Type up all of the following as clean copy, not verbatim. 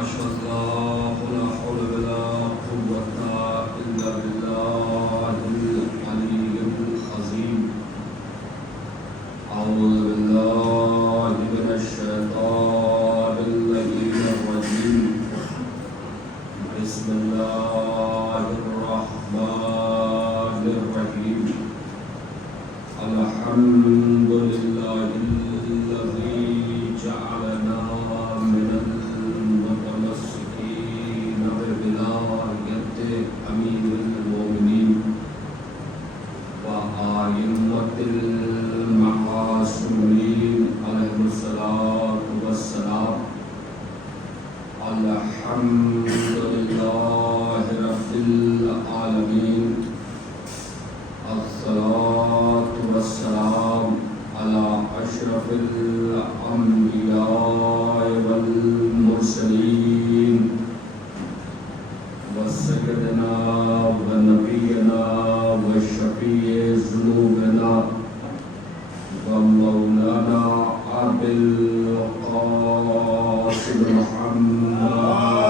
ماشاء اللہ لا حول ولا قوة الا باللہ العلی العظیم اعوذ باللہ من الشیطان اللعین الرجیم بسم اللہ الرحمن الرحیم الحمد للہ الذی جعلنا من المتمسکین بولایت امیر المؤمنین وآئمۃ المعصومین علیہم الصلاۃ والسلام الحمد للہ رب العالمین الصلاۃ والسلام علی اشرف الانبیاء والمرسلین وسیدنا ونبینا وشفیع ذنوبنا ومولانا ابی القاسم محمد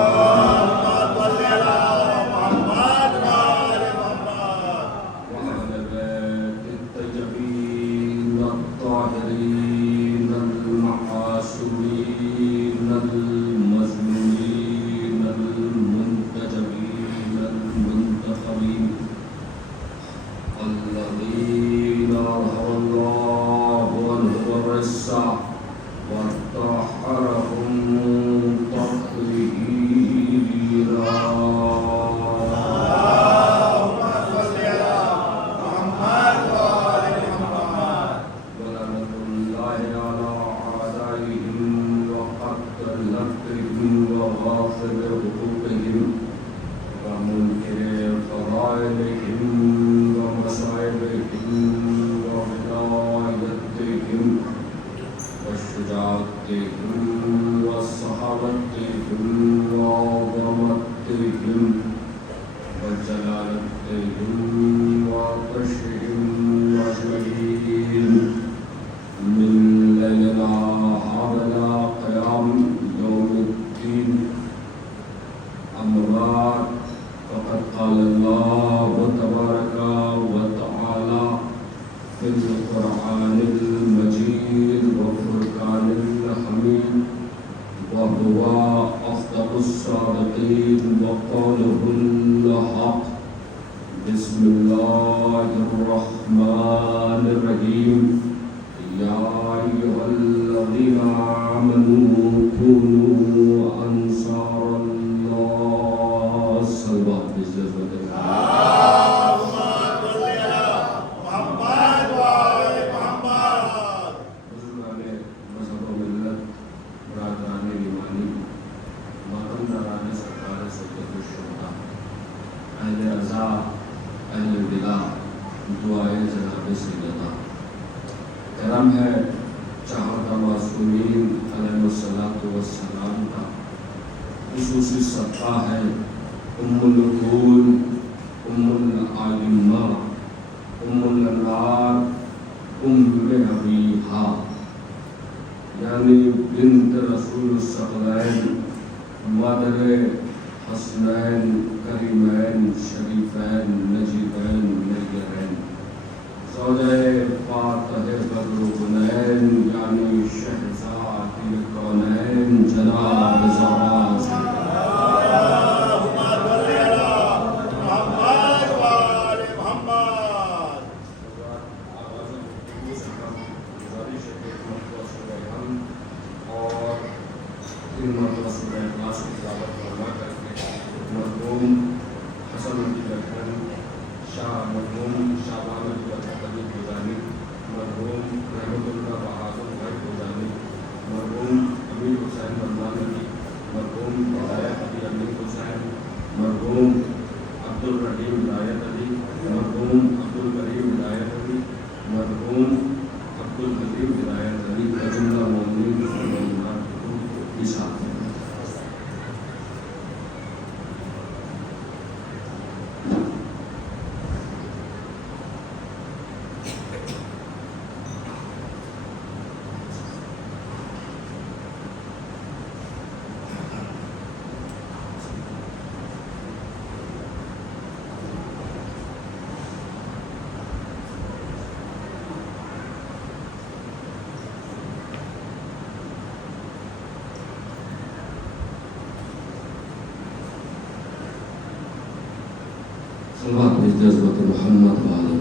صلوات بھیج دے حضرت محمد والے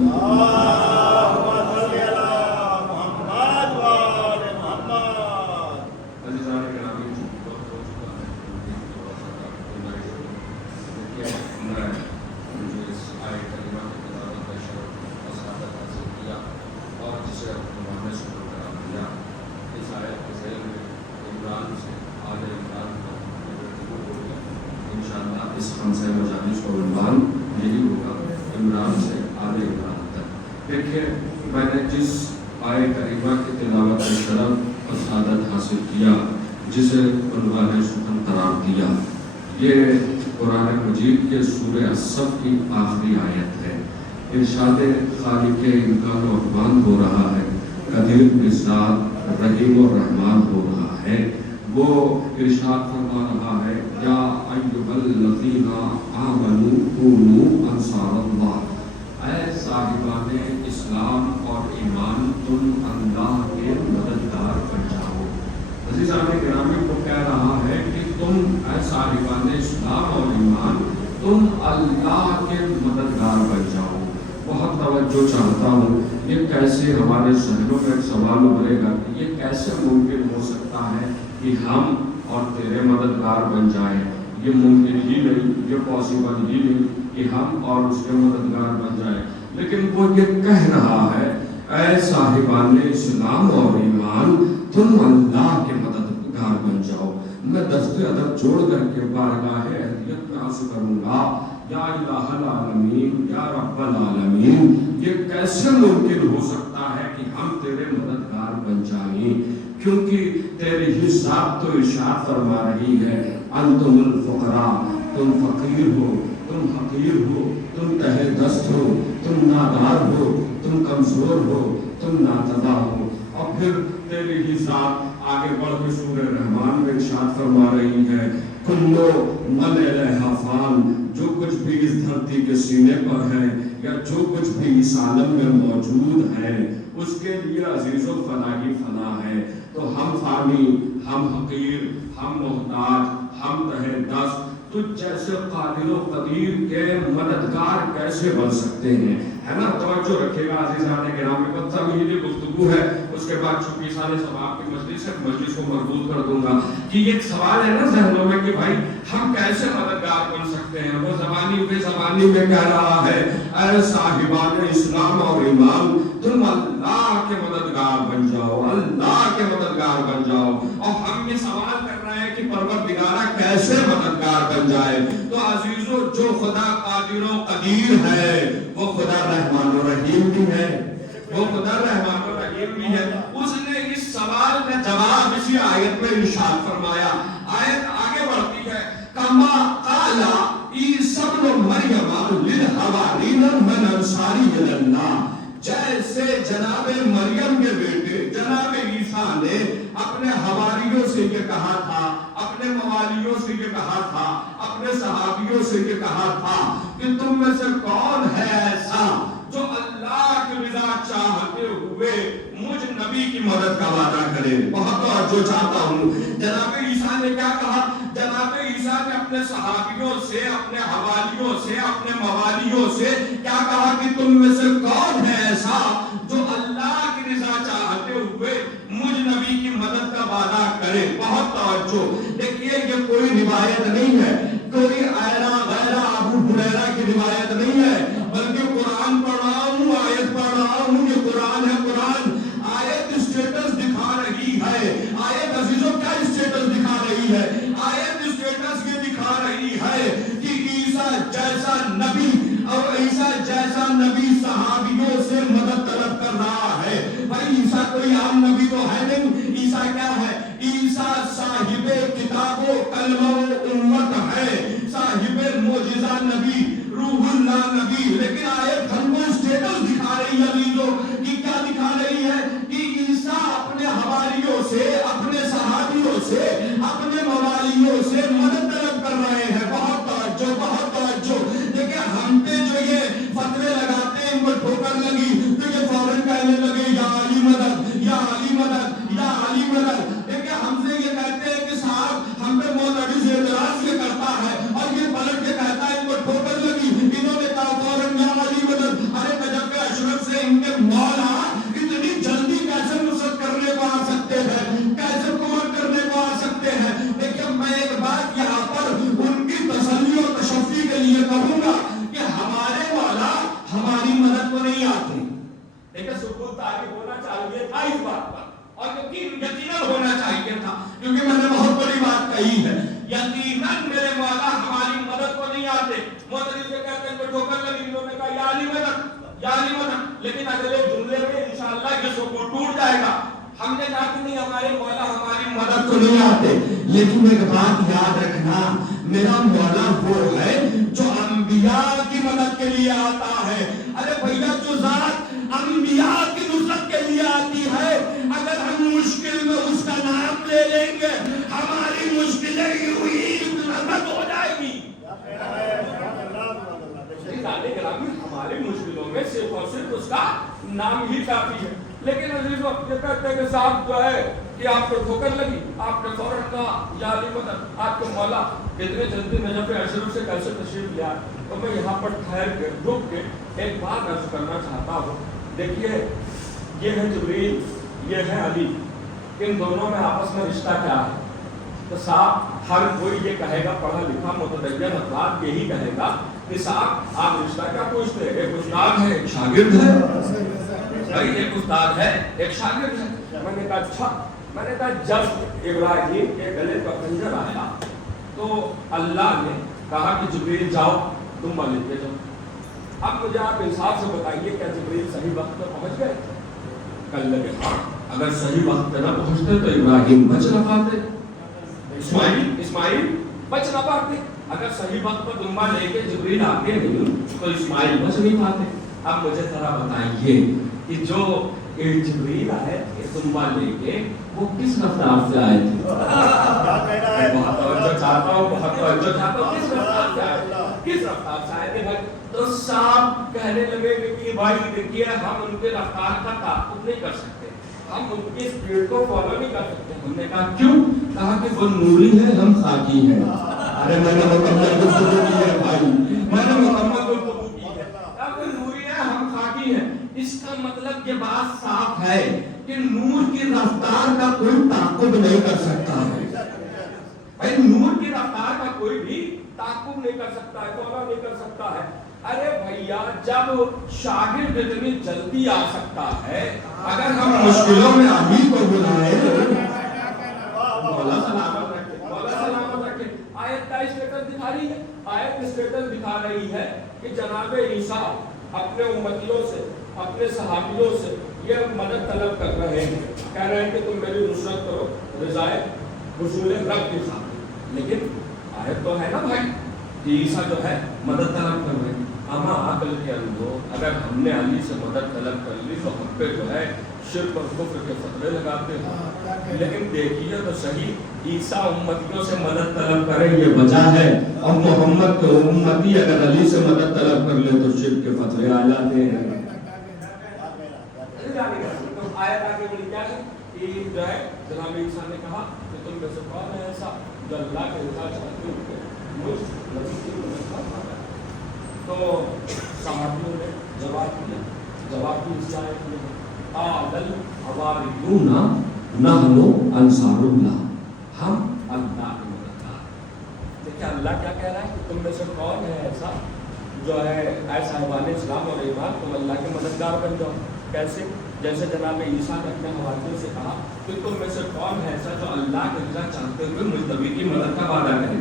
اس خمسہ مجالس کا عنوان یہی ہوگا، عمران سے آل عمران تک۔ دیکھیے میں نے جس آیہ کریمہ کی تلاوت کا شرف اور سعادت حاصل کیا، جسے عنوان سخن قرار دیا، یہ قرآن مجید کے سورہ الصف کی آخری آیت ہے۔ ارشاد خالق امکان و احوال ہو رہا ہے، قدیر بذات رحیم و رحمان ہو رہا ہے۔ وہ ارشاد فرما رہا ہے یا ایھا الذین آمنوا کونوا انصار اللہ، اے صاحبان اسلام اور ایمان تم اللہ کے مددگار بن جاؤ۔ عزیزان گرامی کو کہہ رہا ہے کہ تم اے صاحبان اسلام اور ایمان تم اللہ کے مددگار بن جاؤ۔ بہت توجہ چاہتا ہوں، یہ کیسے ہمارے ذہنوں میں ایک سوال ابھرے گا کہ یہ کیسے ممکن ہو سکتا ہے کہ ہم اور تیرے مددگار بن جائیں؟ یہ ممکن ہی نہیں، یہ پاسبل ہی نہیں کہ ہم اور اس کے مددگار بن جائیں۔ لیکن وہ یہ کہہ رہا ہے اے صاحبان اسلام اور ایمان تم اللہ کے مددگار بن جاؤ۔ میں دست ادب جوڑ کر کے بارگاہ اہلیت میں عرض کروں گا یا الہ العالمین یا رب العالمین، یہ کیسے ممکن ہو سکتا ہے کہ ہم تیرے مددگار بن جائیں؟ کیونکہ تیری ہی ذات تو ارشاد فرما رہی ہے انتم الفقراء، تم فقیر ہو، تم حقیر ہو، تم تہہ دست ہو، تم نادار ہو، تم کمزور ہو، تم ناتبا ہو۔ اور پھر تیری ہی ذات آگے بڑھ کے سورہ رحمان میں ارشاد فرما رہی ہے کلو من الیہا فان، جو کچھ بھی اس دھرتی کے سینے پر ہے یا جو کچھ بھی اس عالم میں موجود ہے اس کے لیے عزیز و فنا ہی فنا ہے۔ تو ہم فانی، ہم حقیر، ہم محتاج، ہم تہہ دست تجھ جیسے قادر و قدیر کے مددگار کیسے بن سکتے ہیں؟ ہے نا؟ توجہ رکھے گا عزیزان گرامی، کو تمہیدی گفتگو ہے، اس کے بعد چونکہ سارے ثواب کی مجلس ہے، مجلس کو مربوط کر دوں گا کہ ایک سوال ہے نا ذہنوں میں کہ بھائی ہم کیسے مددگار بن سکتے ہیں؟ وہ زبانی بے زبانی میں کہہ رہا ہے اے صاحبان اسلام اور ایمان تم اللہ کے مددگار بن جاؤ، اللہ کے مددگار بن جاؤ۔ اور ہم یہ سوال کر رہے ہیں کہ پروردگارہ کیسے مددگار بن جائے؟ تو عزیزو جو خدا قادر و قدیر ہے وہ خدا رحمان و رحیم بھی ہے، وہ خدا رحمان و رحیم بھی ہے۔ اس نے اس سوال کا جواب اسی آیت میں ارشاد فرمایا۔ آیت آگے بڑھتی ہے کما قال عیسی ابن مریم للحوارین من انصاری الی اللہ، جیسے جناب مریم کے بیٹے جناب عیسیٰ نے اپنے حواریوں سے یہ کہا تھا، اپنے موالیوں سے یہ کہا تھا، اپنے صحابیوں سے یہ کہا تھا کہ تم میں سے کون ہے ایسا جو اللہ کی رضا چاہتے ہوئے مجھ نبی کی مدد کا وعدہ کرے۔ بہت توجہ چاہتا ہوں، جناب عیسیٰ نے کیا کہا؟ جناب عیسیٰ نے اپنے صحابیوں سے، اپنے حوالیوں سے، اپنے موالیوں سے کیا کہا کہ تم میں سے کون ہے ایسا جو اللہ کی رضا چاہتے ہوئے مجھ نبی کی مدد کا وعدہ کرے۔ بہت توجہ دیکھیے، یہ کوئی روایت نہیں ہے، کوئی ایرا غیرہ ابو ہریرہ کی روایت نہیں ہے، بلکہ قرآن پڑھ رہا ہوں، آیت پڑھ رہا ہوں، یہ قرآن ہے۔ قرآن آیت اسٹیٹس دکھا رہی ہے۔ آیت عزیزوں کیا اسٹیٹس دکھا رہی ہے؟ آیت اسٹیٹس یہ دکھا رہی ہے کہ عیسیٰ جیسا نبی اور عیسیٰ جیسا نبی صحابیوں سے مدد طلب کر رہا ہے۔ بھائی عیسیٰ کوئی عام نبی تو ہے نہیں، عیسیٰ کیا ہے؟ عیسیٰ صاحب کتاب و کلمہ و امت ہے، صاحب معجزہ نبی، روح اللہ نبی۔ لیکن آیت ہم کو اسٹیٹس دکھا رہی ہے عزیزوں کہ کیا دکھا رہی ہے کہ عیسیٰ اپنے حواریوں سے، اپنے صحابیوں سے، اپنے موالیوں سے مدد طلب کر رہے ہیں۔ بہت توجہ، بہت توجہ۔ دیکھیں ہم پہ جو یہ فتوے لگاتے ہیں ان کو ٹھوکر لگی تو یہ فوراً کہنے لگے یا علی مدد، یا علی مدد، یا علی مدد۔ دیکھیں ہم سے یہ کہتے ہیں کہ صاحب ہم پہ مولوی سے اعتراض یہ کرتا ہے اور یہ پلٹ کے کہتا ہے ان کو ٹھوکر لگی، انہوں نے کہا فوراً ہم نے کہا کہ نہیں ہمارے مولا ہماری مدد کو نہیں آتے، لیکن ایک بات یاد رکھنا، میرا مولا وہ ہے جو انبیاء کی مدد کے لیے آتا ہے۔ ارے بھیا جو ذات انبیاء کی نصرت کے لیے آتی ہے، اگر ہم مشکل میں اس کا نام لے لیں گے ہماری مشکلیں یوں ہی رفع ہو جائے گی۔ ہماری مشکلوں میں صرف اور صرف اس کا نام ہی کافی ہے۔ لیکن عزیزو یہ کہتے ہیں کہ صاحب جو ہے کہ آپ کو ٹھوکر لگی، آپ نے فوراً کہا یا علی مدد، آپ کو مولا اتنے جلدی نجف اشرف سے کیسے تشریف لیا؟ تو میں یہاں پر ٹھہر کے رک کے ایک بات عرض کرنا چاہتا ہوں۔ دیکھیے یہ ہے جبریل، یہ ہے علی، ان دونوں میں آپس میں رشتہ کیا ہے؟ تو صاحب ہر کوئی یہ کہے گا، پڑھا لکھا متدین افراد یہی کہے گا کہ صاحب آپ رشتہ کیا پوچھتے ہیں؟ ایک استاد ہے ایک شاگرد ہے، بھائی ایک استاد ہے ایک شاگرد ہے۔ میں نے کہا اچھا، میں نے کہا جب ابراہیم کے گلے کا خنجر آیا تو اللہ نے کہا کہ جبریل جاؤ تم لے کے جاؤ۔ اب مجھے آپ انصاف سے بتائیے کیا جبریل صحیح وقت پہ پہنچ گئے؟ کل لگے ہاں، اگر صحیح وقت پہ نہ پہنچتے تو ابراہیم بچ نہ پاتے، اسماعیل بچ نہ پاتے۔ اگر صحیح وقت پر دمبا لے کے جبریل آتے نہیں تو اسماعیل بچ نہیں پاتے۔ اب مجھے ذرا بتائیے کہ جو جبریل آئے دمبا لے کے وہ کس رفتار سے آئے تھے؟ بہت توجہ چاہتا ہوں، بہت توجہ چاہتا ہوں، کس رفتار سے آئے تھے؟ کس رفتار سے آئے تھے بھائی؟ تو صاحب کہنے لگے کہ بھائی دیکھیے ہم ان کے رفتار کا تعاقب نہیں کر سکتے، ہم ان کی اسپیڈ کو فالو نہیں کر سکتے۔ ہم نے کہا کیوں؟ کہا کہ وہ نوری ہے ہم خاکی ہیں۔ ارے میں نے مکمل گفتگو کی ہے بھائی، میں نے مکمل گفتگو کی ہے، وہ نوری ہے ہم خاکی ہیں۔ اس کا مطلب یہ بات صاف ہے کہ نور کی رفتار کا کوئی تعاقب نہیں کر سکتا ہے۔ بھائی نور کی رفتار کا کوئی بھی تعاقب نہیں کر سکتا ہے، فالو نہیں کر سکتا ہے۔ ارے بھیا جب شاگرد اتنی جلدی آ سکتا ہے، اگر ہم مشکلوں میں علی کو بلائیں، مولا سلامت رکھے، مولا سلامت رکھے۔ آیت کا اسٹیٹس دکھا رہی ہے، آیت اسٹیٹس دکھا رہی ہے کہ جناب عیسیٰ اپنے امتیوں سے، اپنے صحابیوں سے یہ مدد طلب کر رہے ہیں، کہہ رہے ہیں کہ تم میری نصرت کرو رضائے حصول رب کی خاطر۔ لیکن آیت تو ہے نا بھائی کہ عیسیٰ جو ہے مدد طلب کر رہے ہیں۔ اما عقل کے اندر اگر ہم نے علی سے مدد طلب کر لی تو ہم پہ جو ہے شرک اور کفر کے فتوے لگاتے ہیں۔ لیکن دیکھیے تو صحیح، عیسیٰ امتیوں سے مدد طلب کرے یہ وجہ ہے، اور محمد کے امتی اگر علی سے مدد طلب کر لے تو شرک کے فتوے آ جاتے ہیں۔ آیت آگے بڑی کیا ہے کہ جو ہے جناب عیسیٰ نے کہا کہ تم میں سے کون ہے ایسا جو اللہ کے رضا چاہتے ہو مجھ نبی کی مدد کرتا ہے؟ تو صحابیوں نے جواب دیا، جواب بھی اس آیت میں قال الحواریون نحن انصار اللہ، ہم اللہ کے مددگار۔ دیکھیں اللہ کیا کہہ رہا ہے کہ تم میں سے کون ہے ایسا جو ہے اے صاحبان اسلام اور ایمان تم اللہ کے مددگار بن جاؤ۔ کیسے؟ جیسے جناب عیسیٰ نے اپنے حواریوں سے کہا کہ تم میں سے کون ہے ایسا جو اللہ کے رضا چاہتے ہوئے مجھ نبی کی مدد کا وعدہ کرے؟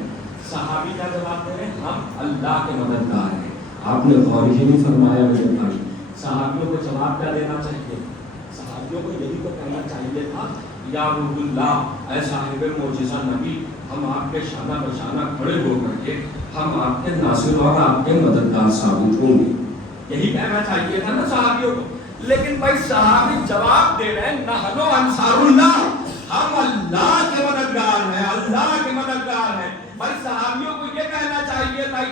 صحابی کیا جواب دے رہے ہیں؟ ہم اللہ کے مددگار ہیں۔ آپ نے غور ہی نہیں فرمایا میرے بھائی، صحابیوں کو جواب کیا دینا چاہیے؟ صحابیوں کو یہی تو کہنا چاہیے تھا یا رب اللہ اے صاحب معجزہ نبی، ہم آپ کے شانہ بشانہ کھڑے ہو کر کے ہم آپ کے ناصر اور آپ کے مددگار ثابت ہوں گے، یہی کہنا چاہیے تھا نا صحابیوں کو۔ لیکن بھائی صحابی جواب دے رہے ہیں نحن انصار اللہ، ہم اللہ کے مددگار ہیں، اللہ کے مددگار ہیں۔ بھائی صحابیوں کو یہ کہنا چاہیے تھا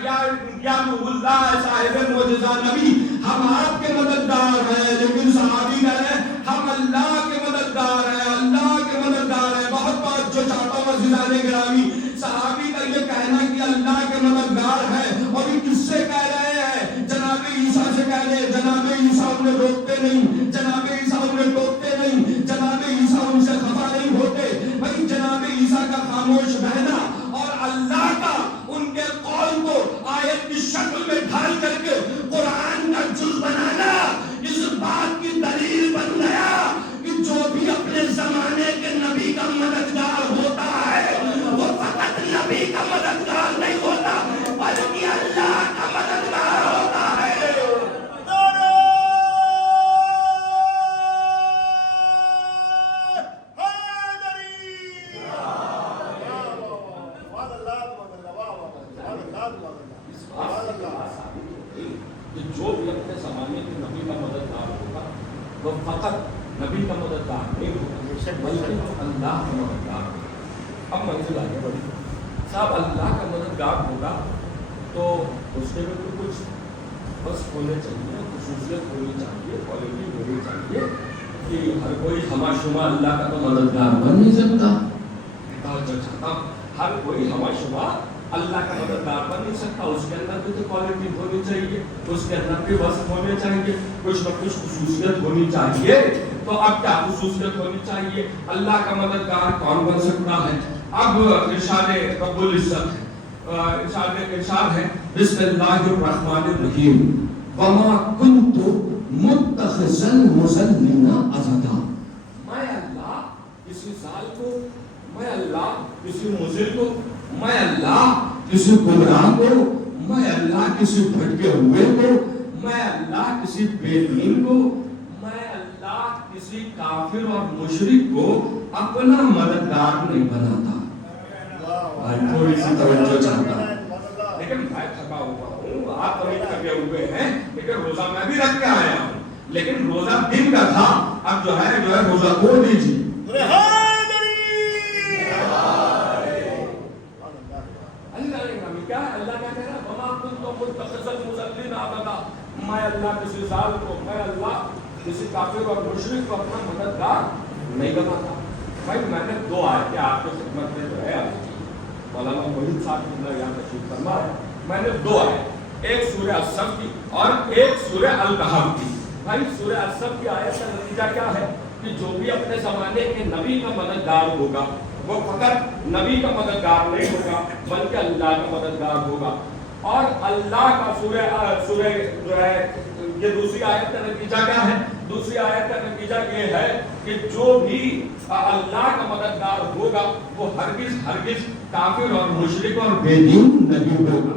یا روح اللہ صاحب معجزہ نبی ہم آپ کے مددگار ہیں، لیکن صحابی کہہ رہے ہیں ہم اللہ کے مددگار ہیں، اللہ کے مددگار ہیں۔ بہت بات جو چاہتا ہوں عزیزان گرامی، صحابی کا یہ کہنا کہ اللہ کے مددگار ہے اور یہ کس سے کہہ رہے ہیں؟ جناب عیسیٰ سے کہہ رہے ہیں۔ جناب عیسیٰ انہیں روکتے نہیں، جناب عیسیٰ انہیں ٹوکتے نہیں، جناب عیسیٰ ان سے خفا نہیں ہوتے۔ بھائی جناب عیسیٰ کا خاموش رہنا اور اللہ کا ان کے قول کو آیت کی شکل میں ڈھال کر کے قرآن کا جز بنانا اس بات کی دلیل نبی کا مددگار نہیں ہوگا بلکہ اللہ کا مددگار ہوگا۔ اب منزل آگے بڑھی صاحب، اللہ کا مددگار ہوگا تو اس کے بھی کچھ بس ہونے چاہیے، خصوصیت ہونی چاہیے، کوالٹی ہونی چاہیے کہ ہر کوئی ہما شما اللہ کا تو مددگار بن نہیں سکتا۔ ہر کوئی ہما شما اللہ کا مددگار بن نہیں سکتا، اس کے اندر بھی تو کوالٹی ہونی چاہیے، اس کے اندر بھی وصف ہونے چاہیے، کچھ نہ کچھ خصوصیت ہونی چاہیے۔ تو اب کیا خصوصیت ہونی چاہیے؟ اللہ کا مددگار کون بن سکتا ہے؟ اب ارشاد رب العزت ہے، ارشاد ہے بسم اللہ الرحمن الرحیم وما کنت متخذ المضلین عضدا۔ میں اللہ کسی ضال کو، میں اللہ کسی مضل کو، میں اللہ کسی گمراہ کو، میں اللہ کسی بھٹکے ہوئے کو، میں اللہ کسی بے دین کو، میں اللہ کسی کافر اور مشرک کو اپنا مددگار نہیں بناتا۔ تھوڑی سی توجہ چاہتا ہوں، لیکن میں تھکا ہوا ہوں، آپ تو نہیں تھکے ہوئے ہیں، لیکن روزہ میں بھی رکھ کے آیا ہوں، لیکن روزہ دن کا تھا، اب جو ہے روزہ کھول دیجیے۔ میں اللہ کسی ضال کو، میں اللہ کسی کافر اور مشرک کو اپنا مددگار نہیں بناتا۔ بھائی میں نے دو آیتیں آپ کی خدمت میں جو ہے مولانا موحد صاحب نے یہاں تشریف فرما ہے، میں نے دو آیت، ایک سورہ الصف کی اور ایک سورہ الکہف کی۔ بھائی سورہ الصف کی آیت کا نتیجہ کیا ہے کہ جو بھی اپنے زمانے کے نبی کا مددگار ہوگا وہ فقط نبی کا مددگار نہیں ہوگا بلکہ اللہ کا مددگار ہوگا۔ اور اللہ کا سورہ جو ہے یہ دوسری آیت کا نتیجہ کیا ہے؟ دوسری آیت کا نتیجہ یہ ہے کہ جو بھی اللہ کا مددگار ہوگا وہ ہرگز کافر اور مشرک اور بے دین نہیں ہوگا۔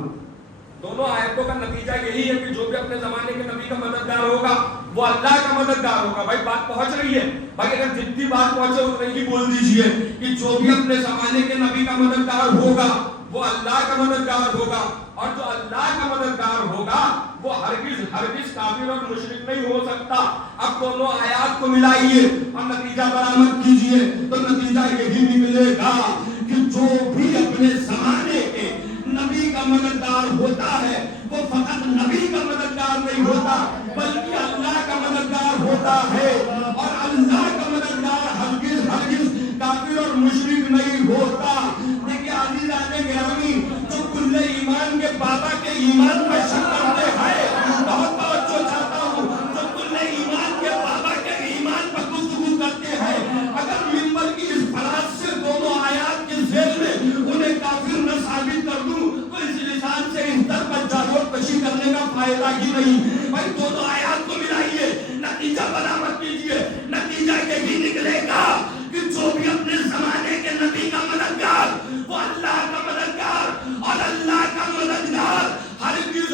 دونوں آیتوں کا نتیجہ یہی ہے کہ جو بھی اپنے زمانے کے نبی کا مددگار ہوگا وہ اللہ کا مددگار ہوگا۔ بھائی بات پہنچ رہی ہے؟ بھائی اگر جتنی بات پہنچے اتنی ہی بول دیجئے کہ جو بھی اپنے زمانے کے نبی کا مددگار ہوگا وہ اللہ کا مددگار ہوگا، اور جو اللہ کا مددگار ہوگا وہ ہرگز کافر اور مشرک نہیں ہو سکتا۔ اب دونوں آیات کو ملائیے اور نتیجہ برآمد کیجئے تو نتیجہ یہی نکلے گا کہ جو بھی اپنے زمانے کے نبی کا مددگار ہوتا ہے وہ فقط نبی کا مددگار نہیں ہوتا بلکہ اللہ کا مددگار ہوتا ہے، اور اللہ کا مددگار ہرگز کافر اور مشرک نہیں ہوتا۔ دیکھیے عزیزان گرامی، جو کل ایمان کے بابا کے ایمان پر شک کرتے ہیں، بہت توجہ چاہتا ہوں، جو کل ایمان کے بابا کے ایمان پر گفتگو کرتے ہیں، اگر منبر کی اس فراز سے دونوں آیات کے ذیل میں انہیں کافر نہ ثابت کر دوں تو اس لسان سے اس در پر جاروٹ کشی کرنے کا فائدہ ہی نہیں۔ بھائی دونوں آیات کو ملائیے، نتیجہ برآمد کیجئے، نتیجہ یہی نکلے گا کہ جو بھی اپنے زمانے کے نبی کا مددگار وہ اللہ کا مددگار، اور اللہ کا مددگار ہرگز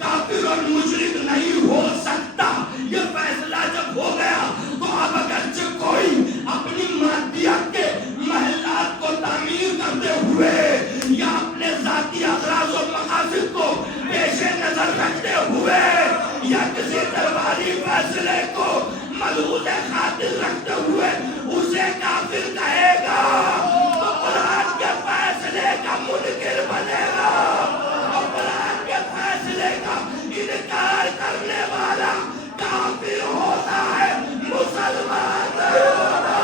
کافر اور مشرک نہیں ہو سکتا۔ یہ فیصلہ جب ہو گیا تو اب اگرچہ کوئی اپنی مادیت کے محلات کو تعمیر کرتے ہوئے یا اپنے ذاتی اغراض و مقاصد کو پیش نظر رکھتے ہوئے یا کسی درباری فیصلے کو ملحوظ خاطر رکھتے ہوئے اسے کافر کہے گا تو قرآن کے فیصلے کا منکر بنے گا، اور قرآن کے فیصلے کا انکار کرنے والا کافر ہوتا ہے، مسلمان نہیں ہوتا۔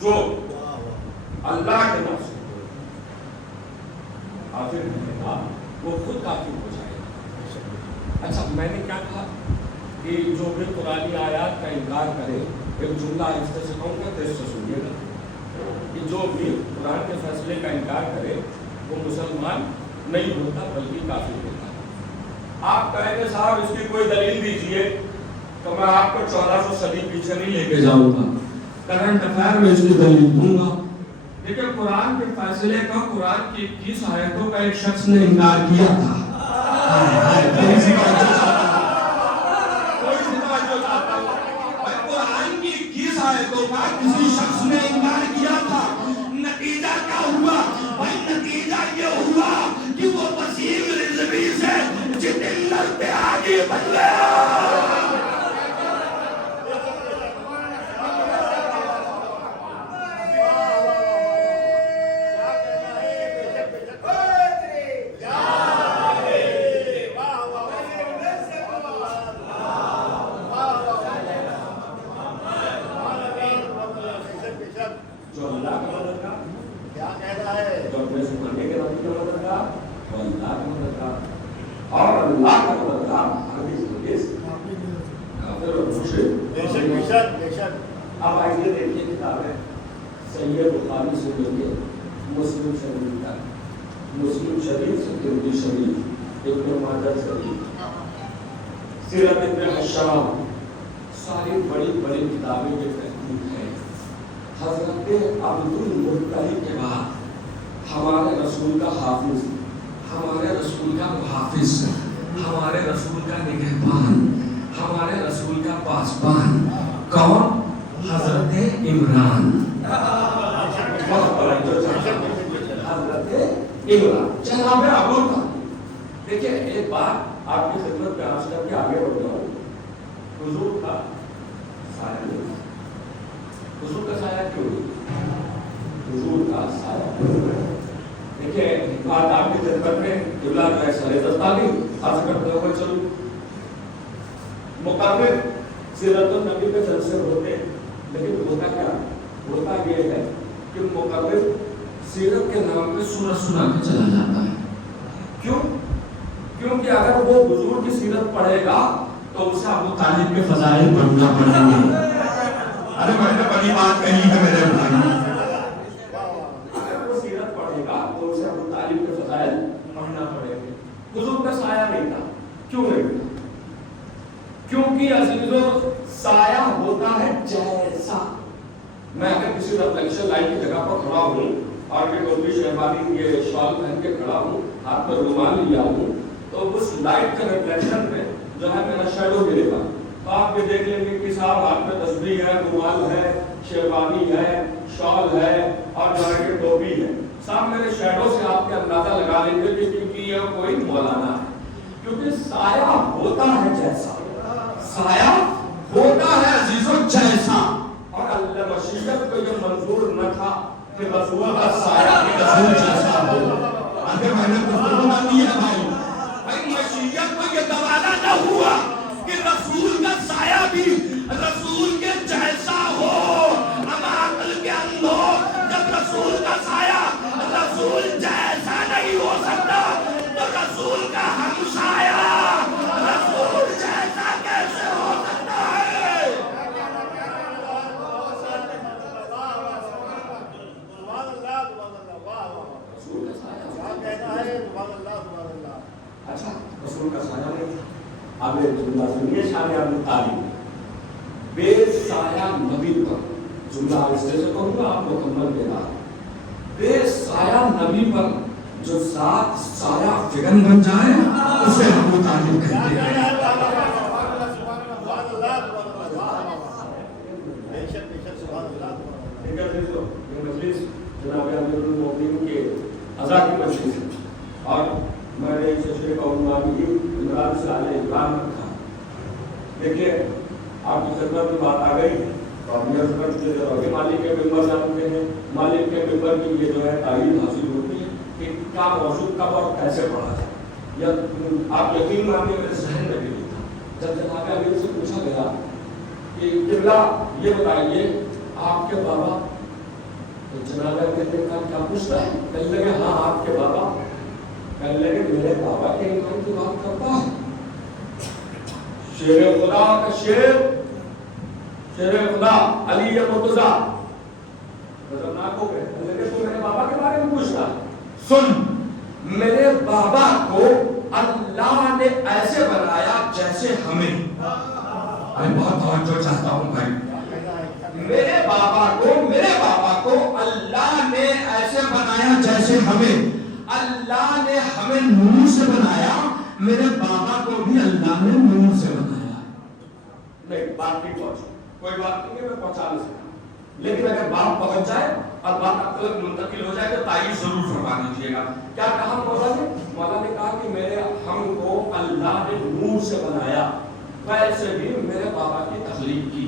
جو اللہ کے نفس کافر ہے وہ خود کافر ہو جائے گا، اچھا میں نے کیا کہا کہ جو بھی قرآنی آیات کا انکار کرے، ایک جملہ آہستہ سے کہوں گا تو اس سے سنیے گا، کہ جو بھی قرآن کے فیصلے کا انکار کرے وہ مسلمان نہیں ہوتا بلکہ کافر ہوتا ہے۔ آپ کہیں گے صاحب اس کی کوئی دلیل دیجئے، تو میں آپ کو 1400 صدی پیچھے نہیں لے کے جاؤں گا، کرنٹ افیئر میں اس کی دلیل دوں گا۔ لیکن قرآن کے فیصلے کا قرآن کی 21 آیتوں کا ایک شخص نے انکار کیا تھا۔ قرآن کی 21 آیتوں کا کسی شخص نے انکار کیا تھا، نتیجہ کیا ہوا؟ بھائی نتیجہ یہ ہوا کہ وہ وسیم رضوی سے جتندر پہ آگے بن گیا۔ اب آئیے دیکھیے کتاب ہے صحیح بخاری سے لے کے مسلم شریف تک، مسلم شریف سے ترمذی شریف، ابن ماجہ شریف، سیرت ابن حشام، ساری بڑی بڑی کتابیں جو تحقیق ہیں۔ حضرت عبد المطلب کے بعد ہمارے رسول کا حافظ، ہمارے رسول کا محافظ، ہمارے رسول کا نگہبان، ہمارے رسول کا پاسبان کون؟ حضرت عمران۔ حضرت عمران جناب ابو کا۔ دیکھیں ایک بات آپ کی خدمت میں عرض کر کے آگے بڑھ جاؤں، حضور کا سایہ نہیں، حضور کا سایہ کیوں نہیں؟ حضور کا سایہ دیکھیں بات آپ کی خدمت میں جملہ جو ہے سر دستاویز عرض کرتے ہوئے چلو، مقرر سیرت النبی پہ جلسے ہوتے، لیکن ہوتا کیا؟ ہوتا یہ ہے کہ مقرر سیرت کے نام پہ سورہ سنا کے چلا جاتا ہے۔ کیوں؟ کیونکہ اگر وہ حضور کی سیرت پڑھے گا تو اسے ابو طالب کے فضائل پڑھنا پڑیں گے۔ ارے میں نے بڑی بات کہی ہے میرے بھائی، اگر وہ سیرت پڑھے گا تو اسے ابو طالب کے فضائل پڑھنا پڑیں گے۔ حضور کا سایہ نہیں تھا، کیوں نہیں تھا؟ کیونکہ عزیزوں سایہ ہوتا ہے جیسا۔ میں اگر کسی ریفلیکشن لائٹ کی جگہ پر کھڑا ہوں اور میں ٹوپی شہبانی یہ شال پہن کے کھڑا ہوں، ہاتھ پر رومال لیا ہوں، تو اس لائٹ کے ریفلیکشن میں جو ہے میرا شیڈو گرے گا، تو آپ بھی دیکھ لیں گے کہ صاحب ہاتھ میں تسبیح ہے، رومال ہے، شہبانی ہے، شال ہے اور جو ہے کہ ٹوپی ہے، صاحب میرے شیڈو سے آپ کے اندازہ لگا لیں گے کہ کیونکہ یہ کوئی مولانا ہے، کیونکہ سایہ ہوتا ہے جیسا، سایہ ہوتا ہے عزیزوں جیسا۔ اور اللہ مشیت کو یہ منظور نہ تھا کہ رسول کا سایہ بھی رسول جیسا ہو۔ آگے میں نے کچھ بنا دیا بھائی، مشیت کو یہ گوارا نہ ہوا کہ رسول کا سایہ بھی رسول کے جیسا ہو۔ اب عقل کے اندھو جب رسول کا سایہ رسول جیسا نہیں ہو سکتا تو رسول کا ہمسایہ رسول جیسا کیسے ہو سکتا ہے؟ اچھا رسول کا سایہ نہیں تھا۔ اب ایک جملہ سنیے شان ابو طالب، بے سایہ نبی پر، جملہ آہستہ سے کہوں گا آپ مکمل کے بعد، بے سایہ نبی پر جو ذات سایہ فگن بن جائے اسے ابو طالب کہتے ہیں۔ جناب امیر المومنین کے عزا کی مجلس ہے اور میں نے اس سلسلے کا عنوان بھی عمران سے آل عمران رکھا۔ دیکھیے آپ کی خدمت میں بات آ گئی تو آپ نے خدمت مالک کے ممبر جانتے ہیں، مالک کے ممبر کی یہ جو ہے تعلیم حاصل ہوتی ہے کہ کیا موضوع کب اور کیسے پڑھا جائے، یا آپ یقین مانیے میرے ذہن میں بھی نہیں تھا۔ جب جناب امیر سے پوچھا گیا کہ قبلہ یہ بتائیے آپ کے بابا، تو جناب امیر نے کہا کیا پوچھتا ہے؟ کہنے لگے ہاں آپ کے بابا، کہنے لگے میرے بابا کے ایمان کی بات کرتا ہے۔ شیر خدا کا شیر خدا علی مرتضی خطرناک ہو گئے. لیکن تو میرے بابا کے بارے میں پوچھتا سن میرے بابا کو اللہ نے ایسے بنایا جیسے ہمیں. میں بہت توجہ چاہتا ہوں بھائی. میرے بابا کو اللہ نے ایسے بنایا جیسے ہمیں. اللہ نے ہمیں نور سے بنایا, میرے بابا کو بھی اللہ نے نور سے بنایا. نہیں بات نہیں پہنچ, کوئی بات نہیں ہے, میں پہنچا نہیں سکتا. لیکن اگر بات پہنچ جائے اور بات اب تک منتقل ہو جائے تو تائید ضرور فرما دیجیے گا. کیا کہا مولا نے؟ مولا نے کہا کہ ہم کو اللہ نے نور سے بنایا, ویسے بھی میرے بابا کی تخلیق کی.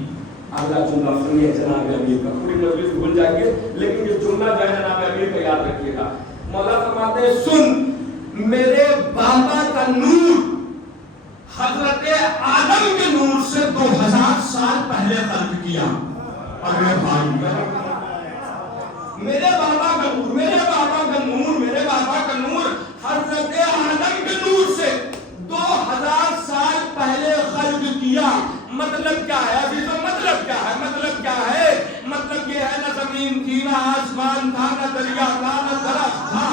اگلا جملہ سنیے جناب امیر کا, پوری مجلس بھول جائیں گے لیکن یہ جملہ جو ہے جناب امیر کا یاد رکھیے گا. مولا فرماتے ہیں سن میرے بابا کا نور حضرت آدم کے نور سے 2000 سال پہلے خلق کیا. ارے بھائی میرے بابا کا نور حضرت آدم کے نور سے 2000 سال پہلے خلق کیا. مطلب کیا ہے عزیزو؟ مطلب کیا ہے؟ مطلب یہ ہے نہ زمین تھی, نہ آسمان تھا, نہ دریا تھا, نہ درخت تھا,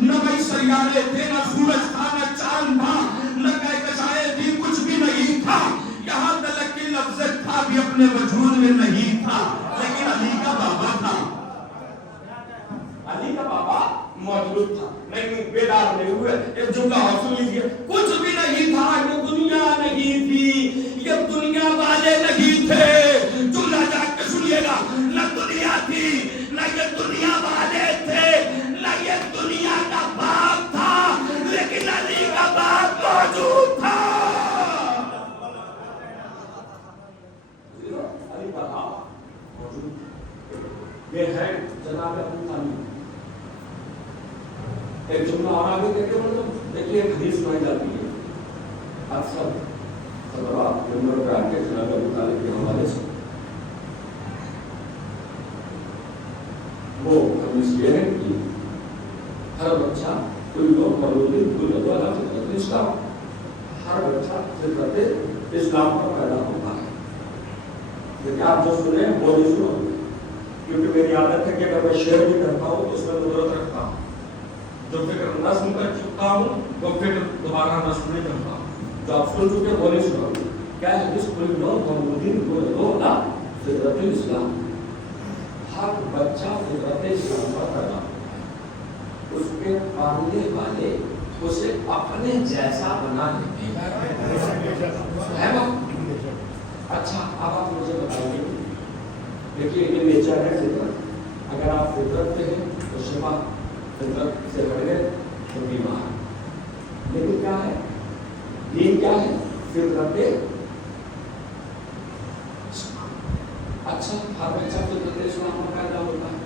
نہ بھائی سیارے تھے, نہ سورج تھا, نہ چاند تھا, نہ کہکشائیں تھی, کچھ بھی نہیں تھا. یہاں تک کہ لفظ تھا بھی اپنے وجود میں نہیں تھا, لیکن علی کا بابا تھا. علی کا بابا موجود تھا. نہیں بیدار نہیں ہوئے, ایک جملہ حاصل لیجیے. کچھ بھی نہیں تھا, یہ دنیا نہیں تھی, یہ دنیا والے نہیں تھے. جملہ جان کے سنیے گا, نہ دنیا تھی, نہ یہ دنیا والے تھے, نہ یہ دنیا کا باپ تھا, لیکن علی کا باپ موجود تھا. علی کا باپ موجود تھا. یہ ہے جناب ابو طالب. ایک جملہ اور آگے دیکھیں, مطلب دیکھیے ایک حدیث سنائی جاتی ہے اکثر حضرات نمبر پہ آ کے جناب ابو طالب کے حوالے سے. وہ حدیث یہ ہے کہ ہر بچہ کوئی لوگ مولودی کوئی لوگ والا فطرت اسلام, ہر بچہ فطرت اسلام پر پیدا ہوتا ہے. لیکن آپ جو سنیں وہ نہیں سنو, کیونکہ میری عادت ہے کہ اگر میں شعر بھی کرتا ہوں تو اس میں ضرورت رکھتا ہوں. جو فکر نہ سن کر چکتا ہوں وہ فکر دوبارہ نہ سننے کرتا ہوں. جو آپ سن چکے وہ نہیں سنو. کیا ہے جس کوئی لوگ مولودی کوئی لوگ نا فطرت اسلام, ہر بچہ فطرت اسلام پر پیدا ہوتا ہے. اس کے پالنے والے اسے اپنے جیسا بنا لیتے ہیں. اچھا اب آپ مجھے بتائیے, دیکھیے یہ نیچر ہے فطرت. اگر آپ فطرت پہ ہیں تو شفا, فطرت سے ہٹ گئے تو بیمار. لیکن کیا ہے دین, کیا ہے فطرت. اچھا ہر بچہ فطرت اسلام میں پیدا ہوتا ہے,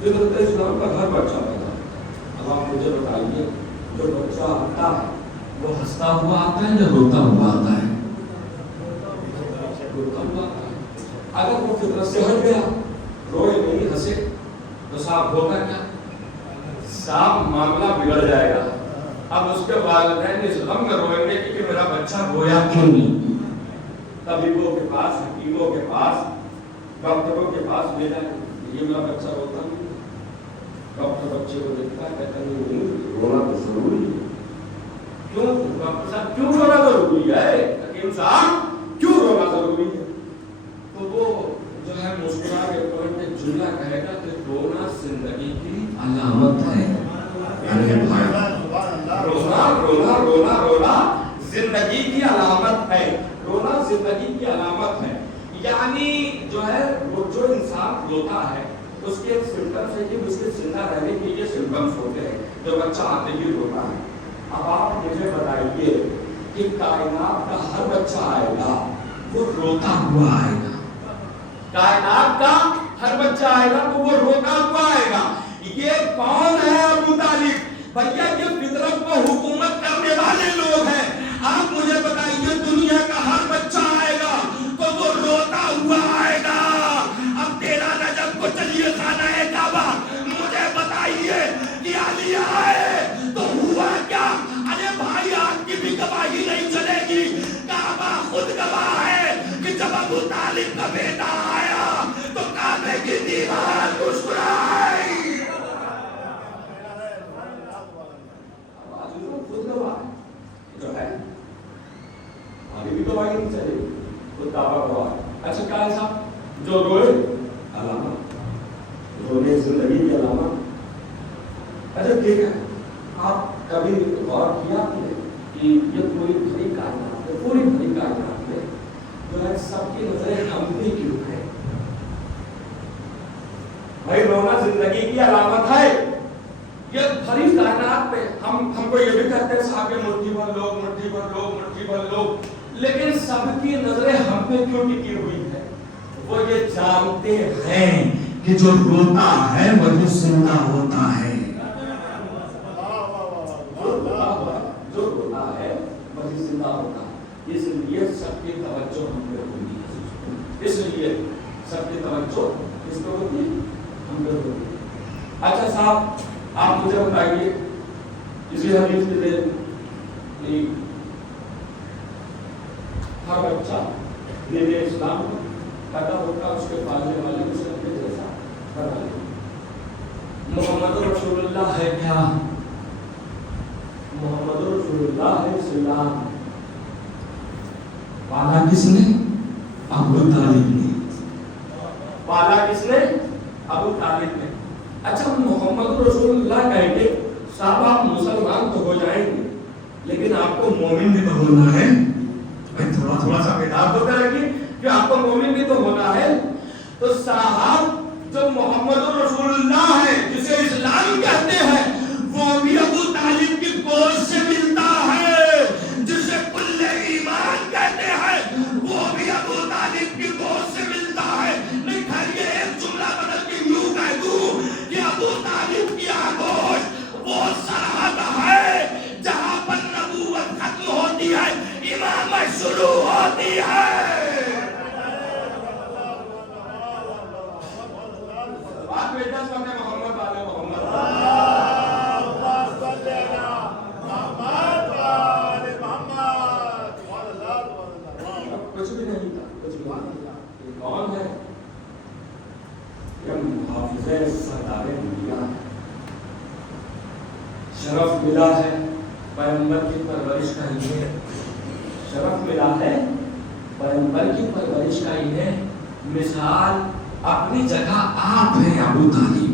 فطرت اسلام کا ہر بچہ پیدا ہوتا ہے. اب آپ مجھے بتائیے جو بچہ آتا ہے وہ ہنستا ہوا آتا ہے یا روتا ہوا آتا ہے؟ اگر وہ فطرت سے ہٹ گیا, روئے نہیں ہنسے, تو صاحب ہوگا کیا؟ صاحب معاملہ بگڑ جائے گا. اب اس کے والدین اس غم میں روئیں گے کہ میرا بچہ رویا کیوں نہیں. طبیبوں کے پاس, حکیموں کے پاس, ڈاکٹروں کے پاس لے جائیں, یہ میرا بچہ روتا نہیں. ڈاکٹر بچے کو دیکھتا ہے, کہتا نہیں رونا تو ضروری ہے. کیوں ڈاکٹر صاحب کیوں رونا ضروری ہے؟ حکیم صاحب کیوں رونا ضروری ہے؟ تو وہ جو ہے مسکرا کے پوائنٹ جملہ کہے گا کہ رونا زندگی کی علامت ہے. رونا رونا رونا رونا زندگی کی علامت ہے. رونا زندگی کی علامت ہے. یعنی جو ہے وہ جو انسان روتا ہے اس کے سمپٹمس ہے کہ اس کے زندہ رہنے کے لیے سمپٹمس ہوتے ہیں. جو بچہ آتے ہی روتا ہے. اب آپ مجھے بتائیے کہ کائنات کا ہر بچہ آئے گا وہ روتا ہوا آئے گا. کائنات کا ہر بچہ آئے گا تو وہ روتا ہوا آئے گا. یہ کون ہے ابو طالب؟ بھیا یہ فطرت کو حکومت کرنے والے لوگ ہیں. آپ مجھے بتائیے دنیا کا ہر بچہ آئے گا تو وہ روتا ہوا آئے گا. اب 13 رجب کو چلیے خانہ کعبہ, مجھے بتائیے کہ علی آئے تو ہوا کیا؟ ارے بھائی آپ کی بھی گواہی نہیں چلے گی. کعبہ کا بیٹا آیا تو کعبے کی دیوار مسکرائی. خود گواہ جو ہے ابھی بھی گواہی نہیں چلے خود دعویٰ گواہ. اچھا کیا ہے صاحب جو روئے علامت رونے زندگی کی علامت. اچھا ٹھیک ہے آپ کبھی غور کیا آپ نے کہ یہ پوری بھری کائنات ہے پوری بھری کائنات میں جو ہے سب کی نظریں ہم پہ کیوں ہے؟ بھائی رونا زندگی کی علامت ہے. یہ بھری کائنات میں ہم کو یہ بھی کہتے ہیں صاحب کہ مٹھی بھر لوگ مٹھی بھر لوگ مٹھی بھر لوگ لیکن سب کی نظریں ہم پہ کیوں ٹکی ہوئی ہے؟ وہ یہ جانتے ہیں کہ جو روتا ہے وہی زندہ ہوتا ہے. جو روتا ہے وہی زندہ ہوتا ہے. اس لیے سب کی توجہ ہم پہ ہوتی ہے. اس لیے سب کی توجہ کس پہ ہوتی ہے؟ ہم پہ ہوتی ہے. اچھا صاحب آپ مجھے بتائیے اسی حدیث میں کہ ہر بچہ دین اسلام پیدا ہوتا اس کے پالنے والے مسلم کے جیسا بنا لے. محمد رسول اللہ ہے کیا؟ محمد رسول اللہ ہے اسلام. پالا کس نے؟ ابو طالب نے. پالا کس نے؟ ابو طالب نے. اچھا محمد رسول اللہ کہیں گے صاحب آپ مسلمان تو ہو جائیں گے لیکن آپ کو مومن بھی تو ہونا ہے. تھوڑا تھوڑا سا آپ ہوتا ہے کہ آپ کو مومن بھی تو ہونا ہے. تو صاحب جو محمد رسول اللہ ہے جسے اسلام کہتے ہیں وہ بھی ابو طالب کی گوشت سے ملتا ہے. جسے کل ایمان کہتے ہیں وہ بھی ابو طالب کی گوشت سے ملتا ہے. نہیں خیر یہ ایک جملہ بدل کے یوں کہہ دوں کہ ابو طالب کی آگوش وہ سرحد ہے جہاں پر نبوت ختم ہوتی ہے امامت شروع ہوتی ہے. بات بیٹا سب نے محمد والے محمد کچھ بھی نہیں تھا کچھ بھی نہیں تھا. کون ہے؟ یہ محافظ سردار دنیا ہے. شرف ملا ہے پیغمبر کی پرورش کا انہیں. شرف ملا ہے پیغمبر کی پرورش کا انہیں. مثال اپنی جگہ آپ ہیں ابو طالب.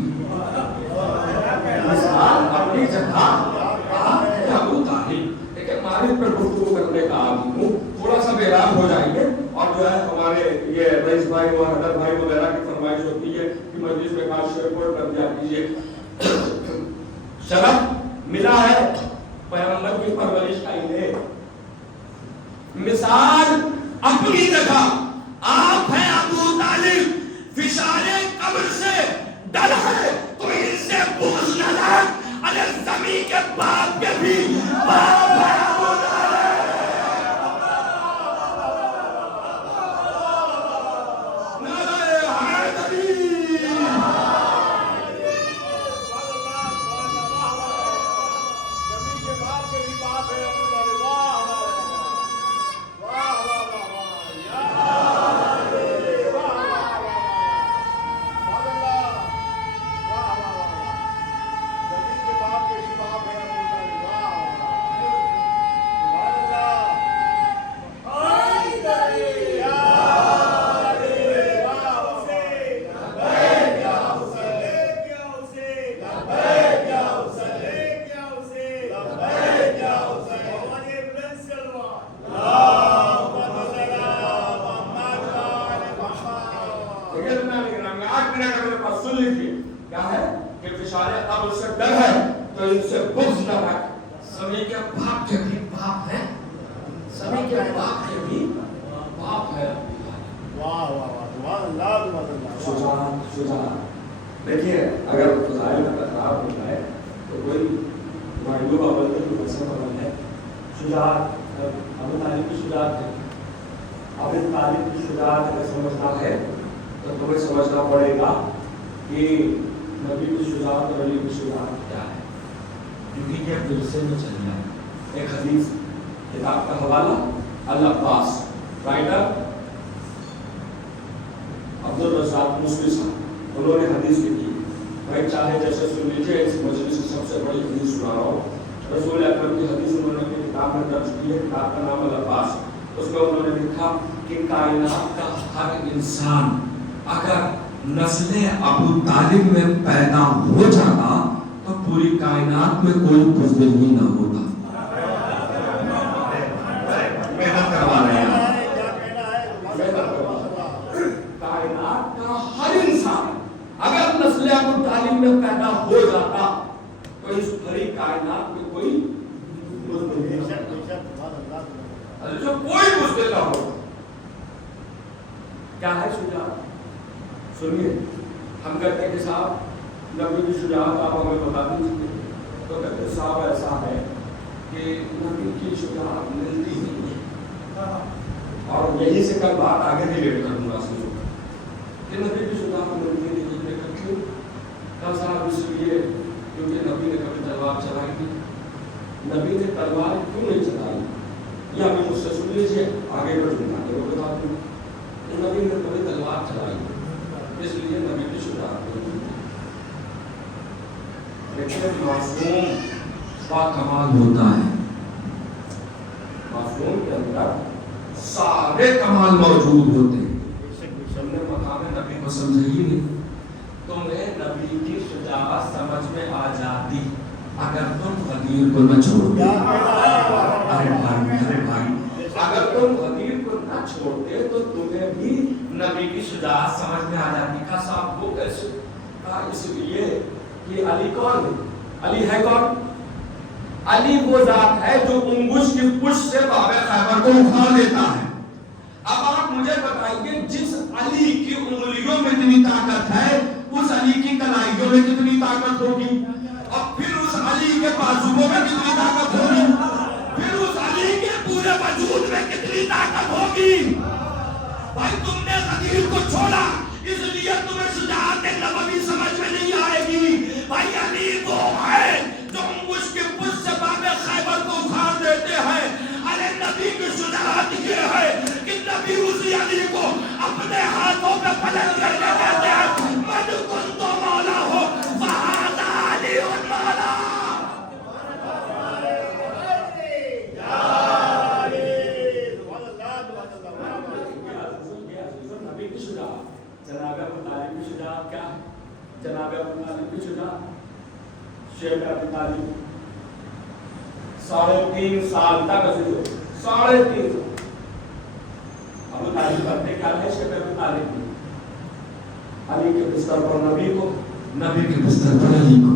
مثال اپنی جگہ آپ ہیں ابو طالب. لیکن معرفت پر گفتگو کرنے کا عادی ہوں. تھوڑا سا بیدار ہو جائیں گے اور جو ہے ہمارے یہ رئیس بھائی اور حضرت بھائی وغیرہ کی فرمائش ہوتی ہے کہ مجلس میں خاص رپورٹ کر دیا کیجیے. شرف ملا ہے پیغمبر کی پرورش کا انہیں. مثال اپنی جگہ آپ ہیں ابو طالب. فشار قبر سے ڈر ہے تو ان سے بغض نہ لگ. اگر زمین کے باپ کے بھی باپ ہے ابو طالب. دیکھیے اگر فضائل میں تکرار ہوتا ہے تو کوئی معلوم اول کے مذہب عمل ہے. شجاعت ابو طالب کی شجاعت ہے. ابو طالب کی شجاعت اگر سمجھنا ہے تو تمہیں سمجھنا پڑے گا کہ نبی کی شجاعت اور علی کی شجاعت کیا ہے. کیونکہ یہ ورثے میں چل رہا ہے. ایک حدیث کتاب کا حوالہ العباس رائٹر عبدالرزاق مسلم صاحب انہوں نے حدیث لکھی. بھائی چاہے جیسے سن لیجیے, اس مجلس کی سب سے بڑی حدیث سنا رہا ہوں. رسول اکرم کی حدیث انہوں نے اپنی کتاب میں درج کی ہے, کتاب کا نام العباس. اس میں انہوں نے لکھا کہ کائنات کا ہر انسان اگر نسل ابو طالب میں پیدا ہو جاتا تو پوری کائنات میں کوئی بزدل ہی نہ ہوتا. محنت کروا رہے ہیں. کائنات کا ہر انسان اگر نسل ابو طالب میں پیدا ہو جاتا تو اس بھری کائنات میں کوئی بزدل نہ ہوتا. کیا ہے شجاعت؟ سنیے, ہم کہتے ہیں کہ صاحب نبی کی شجاعت آپ ہمیں بتا دیجیے. تو کہتے ہیں صاحب ایسا ہے کہ نبی کی شجاعت ملتی نہیں ہے. اور یہی سے کل بات آگے ریلیٹ کروں گا کہ نبی کی شجاعت ملتی نہیں ہے. لیکن کیوں؟ کل صاحب اس لیے کیونکہ نبی نے کبھی تلوار چلائی تھی. نبی نے تلوار کیوں نہیں چلائی یہ ہمیں مجھ سے سن لیجیے, آگے بڑھوں گا تو بتا دوں. نبی نے کبھی تلوار چلائی اس لیے نبی کی شجاعت نہیں. لیکن معصوم با کمال ہوتا ہے. معصوم کے اندر سارے کمال موجود ہوتے ہیں. ہم نے مقام نبی کو سمجھے ہی نہیں. تمہیں نبی کی شجاعت سمجھ میں آ جاتی اگر تم غدیر کو نہ چھوڑتے. ارے بھائی اگر تم غدیر کو نہ چھوڑتے تو تمہیں بھی نبی کی شجاعت سمجھ میں آ جاتی. کا صاحب وہ کیسے؟ اس لیے کہ علی کون ہے؟ علی ہے کون؟ علی وہ ذات ہے جو انگوش کی پشت سے باب خیبر کو اکھاڑ دیتا ہے. اب آپ مجھے بتائیے جس علی کی انگلیوں میں اتنی طاقت ہے اس علی کی کلائیوں میں کتنی طاقت ہوگی, اور پھر اس علی کے بازوؤں میں کتنی طاقت ہوگی, پھر اس علی کے پورے وجود میں کتنی طاقت ہوگی. بھائی تم نے غدیر کو چھوڑا اس لیے تمہیں شجاعت نبوی سمجھ میں نہیں آئے گی. بھائی علی وہ ہے جو انگوش کے پشت سے باب خیبر کو اکھاڑ دیتے ہیں. ارے نبی کی شجاعت یہ ہے کہ نبی اسی علی کو اپنے ہاتھوں پہ پلٹ کر کے کہتے ہیں من کنت مولا ہو فہذا علی مولا. جناب ابو طالب کی شجاعت کیا ہے؟ جناب ابو طالب کی شجاعت, شیخ ابو طالب 3.5 سال تک عزیز 3.5 ابو طالب کرتے کیا ہے؟ شیخ ابو طالب کی علی کے بستر پر نبی کو, نبی کے بستر پر علی کو,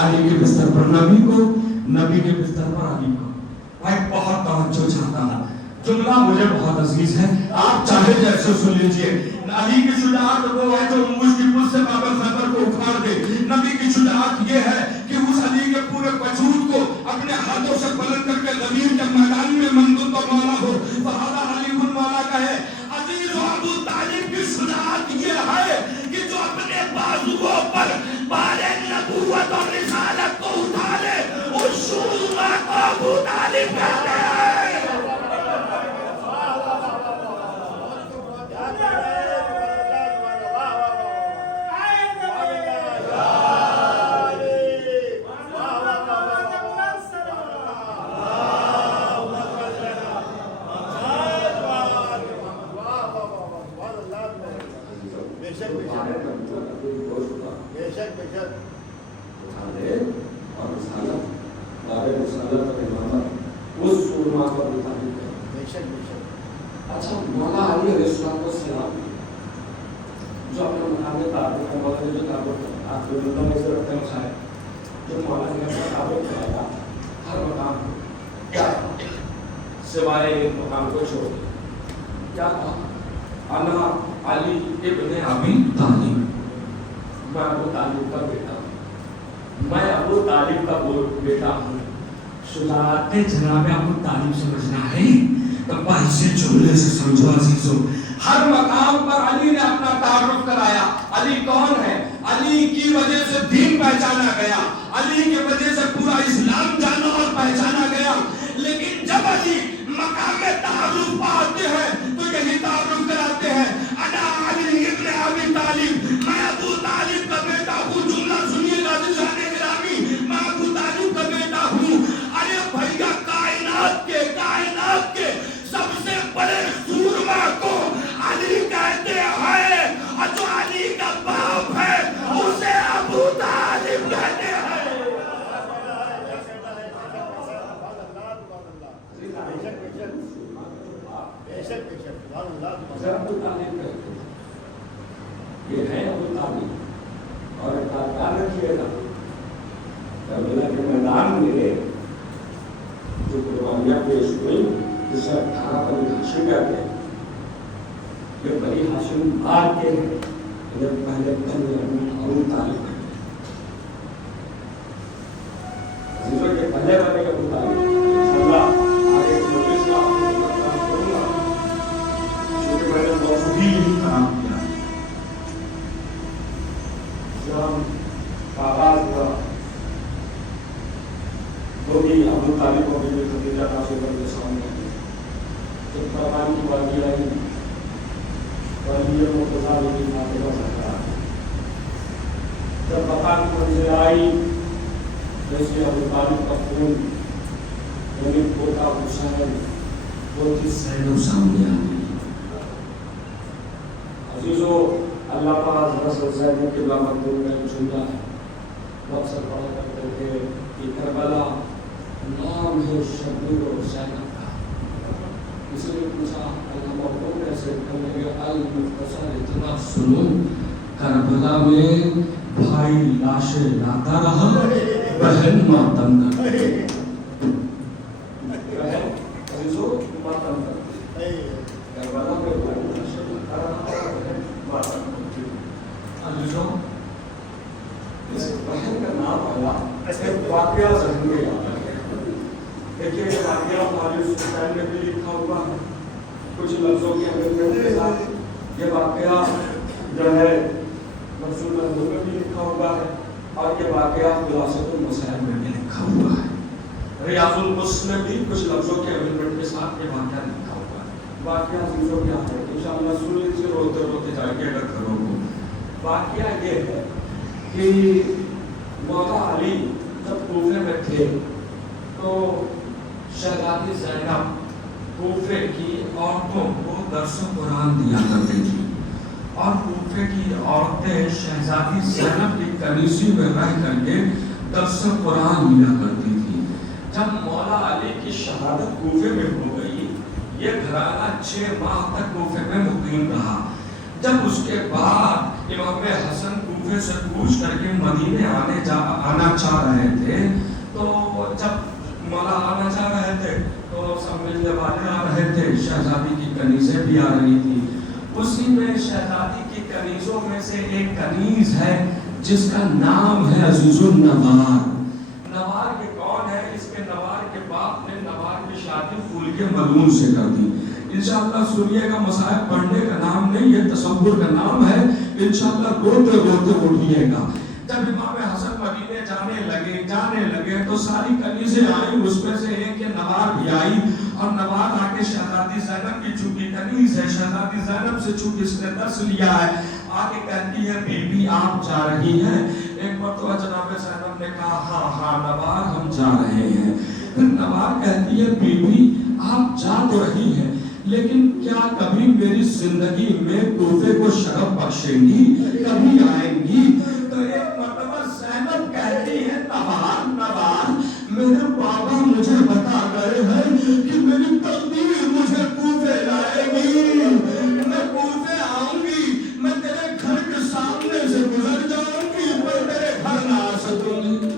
علی کے بستر پر نبی کو, نبی کے بستر پر علی کو. بھائی بہت توجہ چاہتا ہوں, جملہ مجھے بہت عزیز ہے, آپ چاہے جیسے سن لیجئے. علی کی شجاعت وہ ہے جو انگوش کی پشت سے باب خیبر کو اکھاڑ دے. نبی کی شجاعت یہ ہے کہ اس علی کے پورے وجود کو اپنے ہاتھوں سے پلٹ کر کے غدیر کے میدان میں منگل تو مولا ہو فہذا علی مولا کہے. عزیز ابو طالب کی شجاعت یہ ہے کہ جو اپنے بازوؤں پر بار نبوت اور رسالت کو اٹھا لے اس شورما کو ابو طالب کہتے ہیں. اچھا مولا علی علیہ السلام جو اپنے مقام تعبیر کا مولا نے جو تعبیر آپ کو بندوں میں سے رکھتے ہیں مسائل جو مولا نے اپنا تعبیر کرایا ہر مقام کیا سوائے ایک مقام کو چھوڑ دیا. کیا کہا؟ انا علی ابن ابی طالب, میں ابو طالب کا بیٹا ہوں, میں ابو طالب کا بیٹا ہوں. شجاعت جناب ابو طالب سمجھنا ہے تو سے جملے سے سمجھو عزیزو. ہر مقام پر علی نے اپنا تعارف کرایا. علی کون ہے؟ علی کی وجہ سے دین پہچانا گیا, علی کی وجہ سے پورا اسلام جانا اور پہچانا گیا. لیکن جب علی مقام تعارف پاتے ہیں تو یہی تعارف کراتے ہیں انا علی ذرا ابو طالب کہتے ہیں یہ ہے ابو طالب اور کار رکھیے گا کربلا کے میدان میں جو قربانیاں پیش ہوئی جسے 18 بنی ہاشم کہتے ہیں یہ بنی ہاشم بعد کے ہیں یہ پہلے بنی ابو طالب ہے عزیزوں کے پہلے بنے ابو طالب انشاءاللہ آگے نوٹس کا کروں گا چونکہ میں نے موضوع ہی خراب کیا جب آغاز ہوا تو بھی ابو طالب کو بھی خدیجہ ناصر کے سامنے جب قربانی کی بات آئی ولی مرتضیٰ کی فاطمہ زہرا جب مکان منزل آئی جیسے ابو طالب کا خون یعنی پوتا حسین پوتی زینب سامنے آ گئی عزیزو اللہ پاک حضرت زینب کے مقدور میں جملہ ہے مقصد پڑھا کرتے تھے کہ کربلا نام ہے شبیر و زینب کا کسی نے پوچھا اللہ محبوب کیسے کرنے کے المختصر اتنا سنو کربلا میں بھائی لاشیں لاتا رہا بہن ماتم کرتی بہن عزیزو ماتم کرتی کربلا میں بھائی لاشیں لاتا رہا بہن ماتم کرتی عزیزو اس بہن کا نام آیا ایک واقعہ ذہن میں آتا ہے دیکھیے یہ واقعہ ہمارے سلطان میں بھی لکھا ہوا ہے کچھ لفظوں کی اہمیت کے ساتھ یہ واقعہ جو ہے رسول اللہ میں بھی لکھا ہوا ہے اور یہ واقعہ خلاصۃ المسائل میں بھی لکھا ہوا ہے ریاض القدس میں بھی کچھ لفظوں کے اہمیت کے ساتھ یہ واقعہ لکھا ہوا ہے واقعہ عزیزوں کیا ہے انشاءاللہ سننے سے روتے روتے جائیں گے اگر گھروں کو واقعہ یہ ہے کہ مولا علی جب کوفے میں تھے تو شہزادی زینب کوفے کی عورتوں کو درس قرآن دیا کرتی تھی اور کوفے کی عورتیں شہزادی زینب کی کنیزی میں رہ کر کے درس قرآن دیا کرتی تھی جب مولا علی کی شہادت کوفے میں ہو گئی یہ گھرانہ 6 ماہ تک کوفے میں مقیم رہا جب اس کے بعد امام حسن کوفے سے کوچ کر کے مدینے آنا چاہ رہے تھے تو جب مولا آنا چاہ رہے تھے تو سب ملنے والے آ رہے تھے شہزادی کی کنیزیں بھی آ رہی تھی اسی میں شہزادی کی کنیزوں میں سے ایک کنیز ہے جس کا نام ہے عزیز النوار نوار کے کون ہے اس کے نوار کے باپ نے نوار کی شادی پھول کے ملون سے کر دی انشاءاللہ سنیے گا مصائب پڑھنے کا نام نہیں یہ تصور کا نام ہے انشاءاللہ روتے روتے اٹھیے گا جب امام حسن مدینے جانے لگے تو ساری کنیزیں آئیں اس میں سے ایک نوار بھی آئی اور نوار آ کے شہزادی زینب کی چونکہ کنیز ہے شہزادی زینب سے چونکہ اس نے درس لیا ہے آگے کہتی ہے بی بی آپ جا رہی ہیں ایک مرتبہ جناب زینب نے کہا ہاں نوار ہم جا رہے ہیں پھر نوار کہتی ہے بی بی آپ جا تو رہی ہیں لیکن کیا کبھی میری زندگی میں کوفے کو شرف بخشیں گی کبھی آئیں گی تو ایک مرتبہ زینب کہتی ہے نوار میرے بابا مجھے بتا گئے ہیں کہ میری تقدیر مجھے کوفے لائے گی میں کوفے آؤں گی میں تیرے گھر کے سامنے سے گزر جاؤں گی پر تیرے گھر نہ آ سکوں گی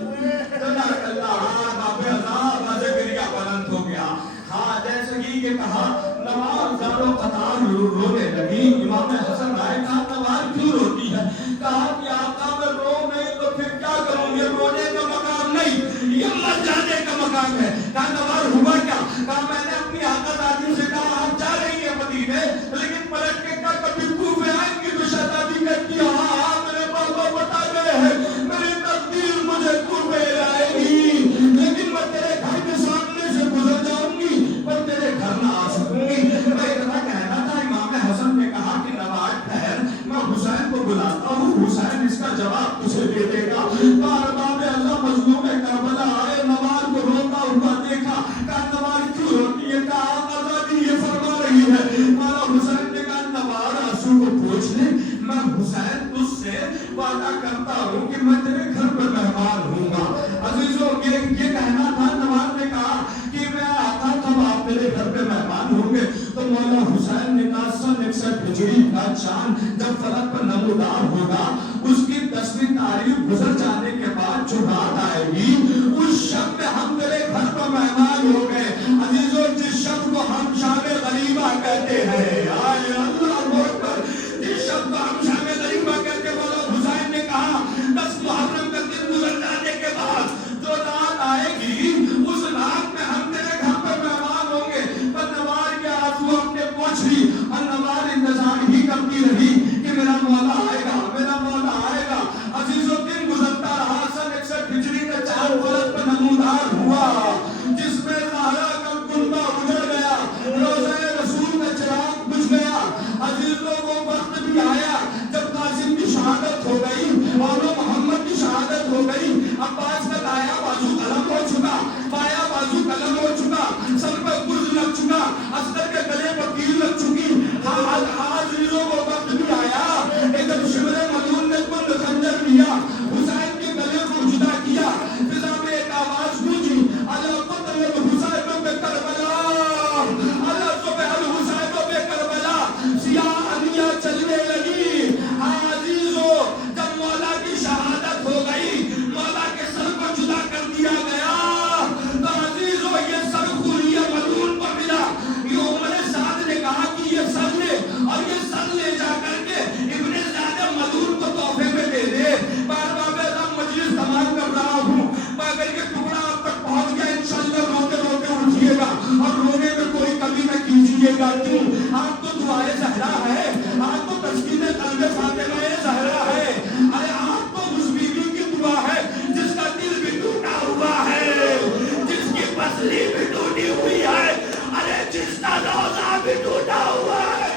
بلند ہو گیا ہاں جیسے ہی یہ کہا نوار زارو قطار رونے لگی امام حسن آئے کہا نوار کیوں روتی ہے کہا کہ آقا میں رو نہیں تو پھر کیا کروں یہ رونے کا مقام نہیں یہ مر جانے کا مقام ہے کہا نوار ہوا کیا کہا میں نے اپنی آقا دادی سے کہا آپ جا رہی ہیں مدینے لیکن پلٹ کے کہا کبھی کوفے آئیں گی تو شہزادی کہتی ہے ہاں میرے بابا بتا گئے ہیں میری تقدیر مجھے کوفے لائے گی لیکن میں تیرے گھر کے سامنے سے گزر جاؤں گی پر تیرے گھر نہ آ سکوں گی میں اتنا کہنا تھا امام حسن نے کہا کہ نوار ٹھہر میں حسین کو بلاتا ہوں حسین اس کا جواب تجھے دے دے گا باب اللہ مظلوم کربلا آئے نوار کو روتا ہوا دیکھا کہا نوار کیوں روتی ہے کہا آزادی یہ فرما رہی ہے مولا حسین نے کہا نوار آنسو کو پوچھ لے میں حسین تجھ سے وعدہ کرتا ہوں کہ میں تیرے گھر پر مہمان ہوں گا عزیزوں یہ کہنا تھا نوار نے کہا کہ میں آتا تھا آپ میرے گھر پہ مہمان ہوں گے تو مولا حسین نے کہا ہجری کا چاند جب فلک پر نمودار ہوگا، اس کی 10ویں تاریخ گزر جانے کے بعد جو رات آئے گی، اس شب میں ہم تیرے گھر پر مہمان ہو گئے عزیزوں، جس شب کو ہم شب غریبہ کہتے ہیں، آئے اللہ اکبر، جس شب کو ہم شب غریبہ کہتے ہیں، مولا حسین نے کہا 10 محرم کا دن گزر جانے کے بعد جو رات آئے گی، اس رات میں ہم تیرے گھر پر مہمان ہوں گے۔ پر نوار کے آنسو اپنے پوچھ لی اور نوار انتظار ہی کرتی رہی کہ میرا مولا آئے گا، میرا مولا آئے گا۔ عزیزوں دن گزرتا رہا، سن 61 ہجری کا چاند فلک پر نمودار ہوا، جس میں زہرا کا کنبہ اجڑ گیا، روضہ رسول کا چراغ بجھ گیا۔ عزیزوں وہ وقت بھی آیا جب قاسم کی شہادت ہو گئی اور محمد کی شہادت ہو گئی، عباس کا دایاں بازو قلم ہو چکا، بایاں بازو قلم ہو چکا، سر پر گرز لگ چکا، اصغر کے گلے پر تیر لگ چکی۔ عزیزوں وہ وقت بھی آیا کہ جب شمر ملعون نے کل خنجر لیا، حسین کے گلے کو جدا کیا، فضا میں ایک آواز گونجی، الا قتل الحسین بے کربلا، الا ذبح الحسین بے کربلا، سیاہ انیا چلنے لگی۔ عزیزوں جب مولا کی شہادت ہو گئی، مولا کے سر کو جدا کر دیا گیا، تو عزیزوں یہ سر خوریہ ملعون کو ملا۔ یہ عمر سعد نے کہا کہ یہ سر لے اور یہ سر لے جا کر کے ابن زیادہ ملعون کو تحفے میں دے دے۔ بار بار میں مجلس تمام کر رہا ہوں، اگر یہ ٹکڑا آپ تک پہنچ گیا انشاءاللہ روتے روتے اٹھیے گا اور رونے میں کوئی کمی نہ کیجیے گا۔ کیوں؟ آپ تو دعائے زہرا ہے، آپ تو تسکین قلب فاطمہ زہرا ہے، ارے آپ تو اس بیوی کی دعا ہے جس کا دل بھی ٹوٹا ہوا ہے، جس کی پسلی بھی ٹوٹی ہوئی ہے، ارے جس کا روزہ بھی ٹوٹا ہوا ہے۔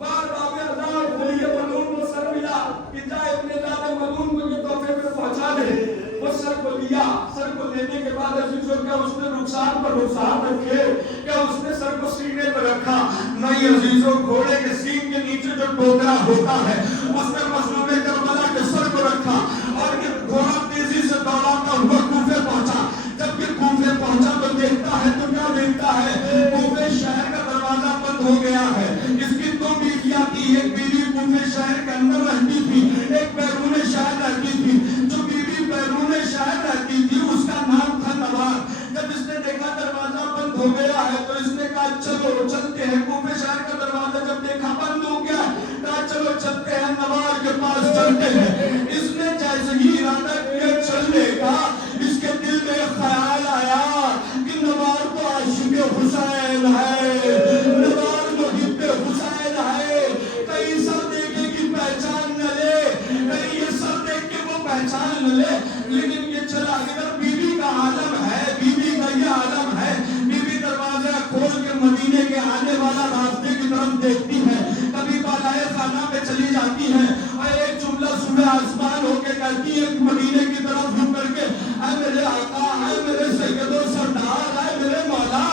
بار بار میں عذاب ہوئی ہے، ملعون کو سر ملا کہ جائے ابن زیادہ ملعون کو یہ تحفے میں پہنچا دے۔ وہ سر کو لیا، سر کو لینے کے بعد عزیزوں کیا اس نے رخسار پر رخسار رکھے، کیا اس نے سر کو سینے پر رکھا؟ نہیں عزیزوں، گھوڑے کے سین کے نیچے جو ٹوکرا ہوتا ہے اس نے مظلوم کربلا کے سر کو رکھا اور یہ گھوڑا تیزی سے دوڑاتا ہوا کوفے پہنچا۔ جب یہ کوفے پہنچا تو دیکھتا ہے تو کیا دیکھتا ہے؟ کوفے شہر کا دروازہ بند ہو گیا ہے۔ اس کی 2 بیویاں تھی، ایک بیوی کوفے شہر کے اندر رہتی تھی، ایک بیرون شہر رہتی تھی۔ جو بیوی بیرون شہر رہتی تھی اس کا نام تھا نوار۔ جب اس نے دیکھا دروازہ بند ہو گیا ہے تو اس نے کہا چلو چلتے ہیں۔ کوفے شہر کا دروازہ جب دیکھا بند ہو گیا ہے، کہا چلو چلتے ہیں، نوار کے پاس چلتے ہیں۔ اس نے جیسے ہی ارادہ کیا چلنے کا، اس کے دل میں خیال آیا کہ نوار تو عاشق حسین ہے، نوار محب حسین ہے، کہیں سر دیکھے کی پہچان نہ لے، کہیں یہ سر دیکھ کے وہ پہچان نہ لے۔ لیکن یہ چلا اگر بیوی کا عالم ہے، بیوی کا یہ عالم ہے، بیوی دروازہ کھول کے مدینے کے آنے والا راستے کی طرف دیکھتی ہے، کبھی بالائے خانہ پہ چلی جاتی ہے اور ایک جملہ صبح آسمان ہو کے کہتی ہے مدینے کی طرف رک کر کے، اے میرے آقا، اے میرے سید و سردار، اے میرے مولا،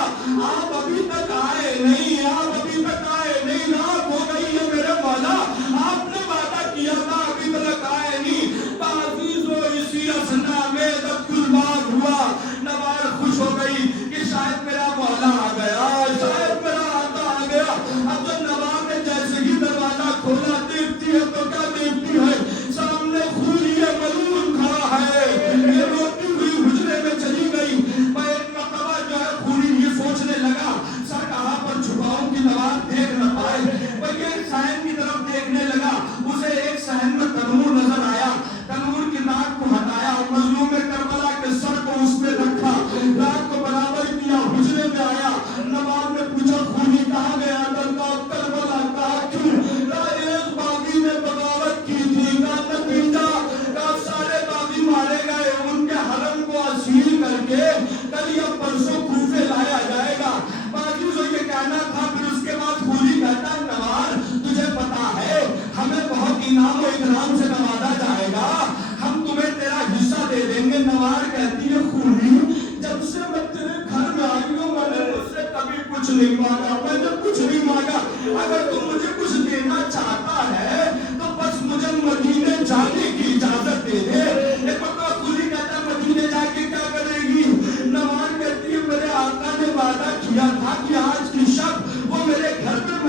آپ ابھی تک آئے نہیں، آپ ابھی تک آئے نہیں، رات ہو گئی ہے میرے مولا، آپ نے وعدہ کیا تھا ابھی تک آئے نہیں۔ عزیزو اسی اثنا میں جب کل بات ہوا، نوار خوش ہو گئی کہ شاید میرا مولا آ گیا، شاید میرا آقا آ گیا۔ اب جب نوار نے جیسے ہی دروازہ کھولا دیکھتی ہے تو کیا دیکھتی ہے؟ سامنے خوریہ ملعون کھڑا ہے، یہ روتی ہوئی حجرے میں چلی گئی۔ میں ایک مرتبہ جو ہے خوری یہ سوچنے لگا سر کہاں پر چھپاؤں کہ نوار دیکھ نہ پائے، وہ یہ صحن کی طرف دیکھنے لگا، اسے ایک صحن میں تنور نظر آیا، تنور کی ناک کو ہٹایا اور مظلوم کربلا کے سر کو اس میں رکھا، رات کو برابر کیا، حجرے میں آیا۔ نواب نے پوچھا خوری کہاں گیا؟ کربلا کہا کیوں؟ ایک باغی نے بغاوت کی تھی، کا نتیجہ کا سارے باغی مارے گئے، ان کے حرم کو اسیر کر کے کل یا پرسوں کوفے لایا جائے گا۔ باغی جو یہ کہنا تھا، پھر اس کے بعد خوری کہتا نوار تجھے پتا ہے ہمیں بہت انعام و اکرام سے نوازا جائے گا، ہم تمہیں تیرا حصہ دے دیں گے۔ نوار کہتی ہے خوری جب سے میں تیرے گھر میں آئی ہوں میں نے مجھ سے کبھی کچھ نہیں مانگا، میں نے کچھ نہیں مانگا، اگر تم مجھے کچھ دینا چاہتا ہے تو بس مجھے مدینے جانے کی اجازت دے دے۔ ایک مرتبہ خوری کہتا ہے مدینے جا کے کیا کرے گی؟ نوار کہتی ہے میرے آقا نے وعدہ کیا تھا کہ آج کی شب وہ میرے گھر پہ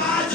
5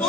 2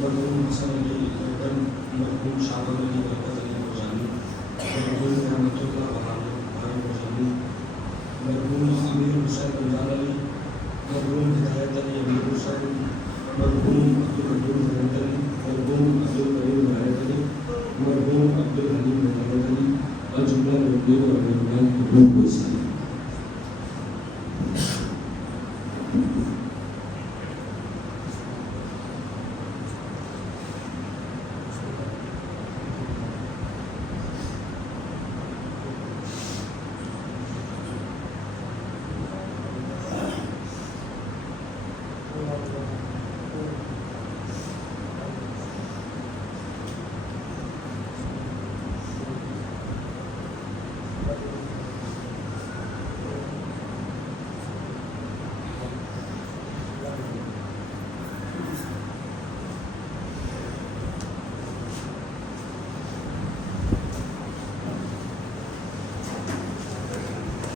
مرحوم حسن علی گردن، مرحوم شاہد علی برکت علی روزانی، مرحوم رحمت اللہ بھائی روزانی، مرحوم امیر حسین رمضان علی، مرحوم ہدایت علی امیر حسین، مرحوم عبدالقدوم حیدر علی، مرحوم عبدالکریم ولایت علی، مرحوم عبدالحلیم محمد علی، اور جملہ مرحوم اور مرحوم